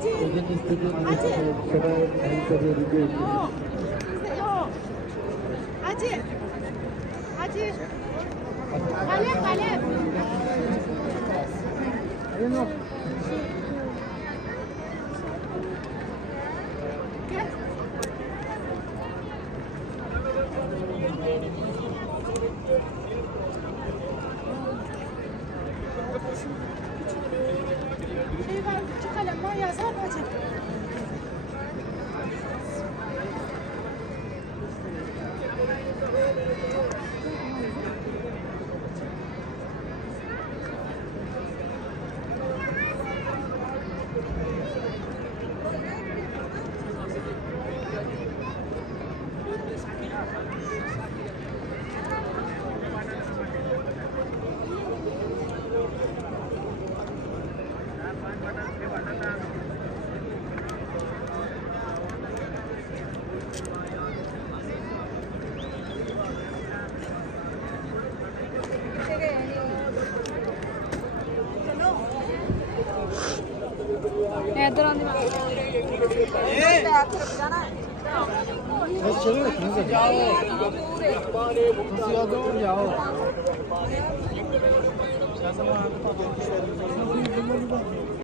Bugün istediğiniz şuraya harika bir video ekledim. Hadi. Kalem. Gel. Şey var, küçük kalem var, yazar hacı. इधर आने बस चलो जाओ जाओ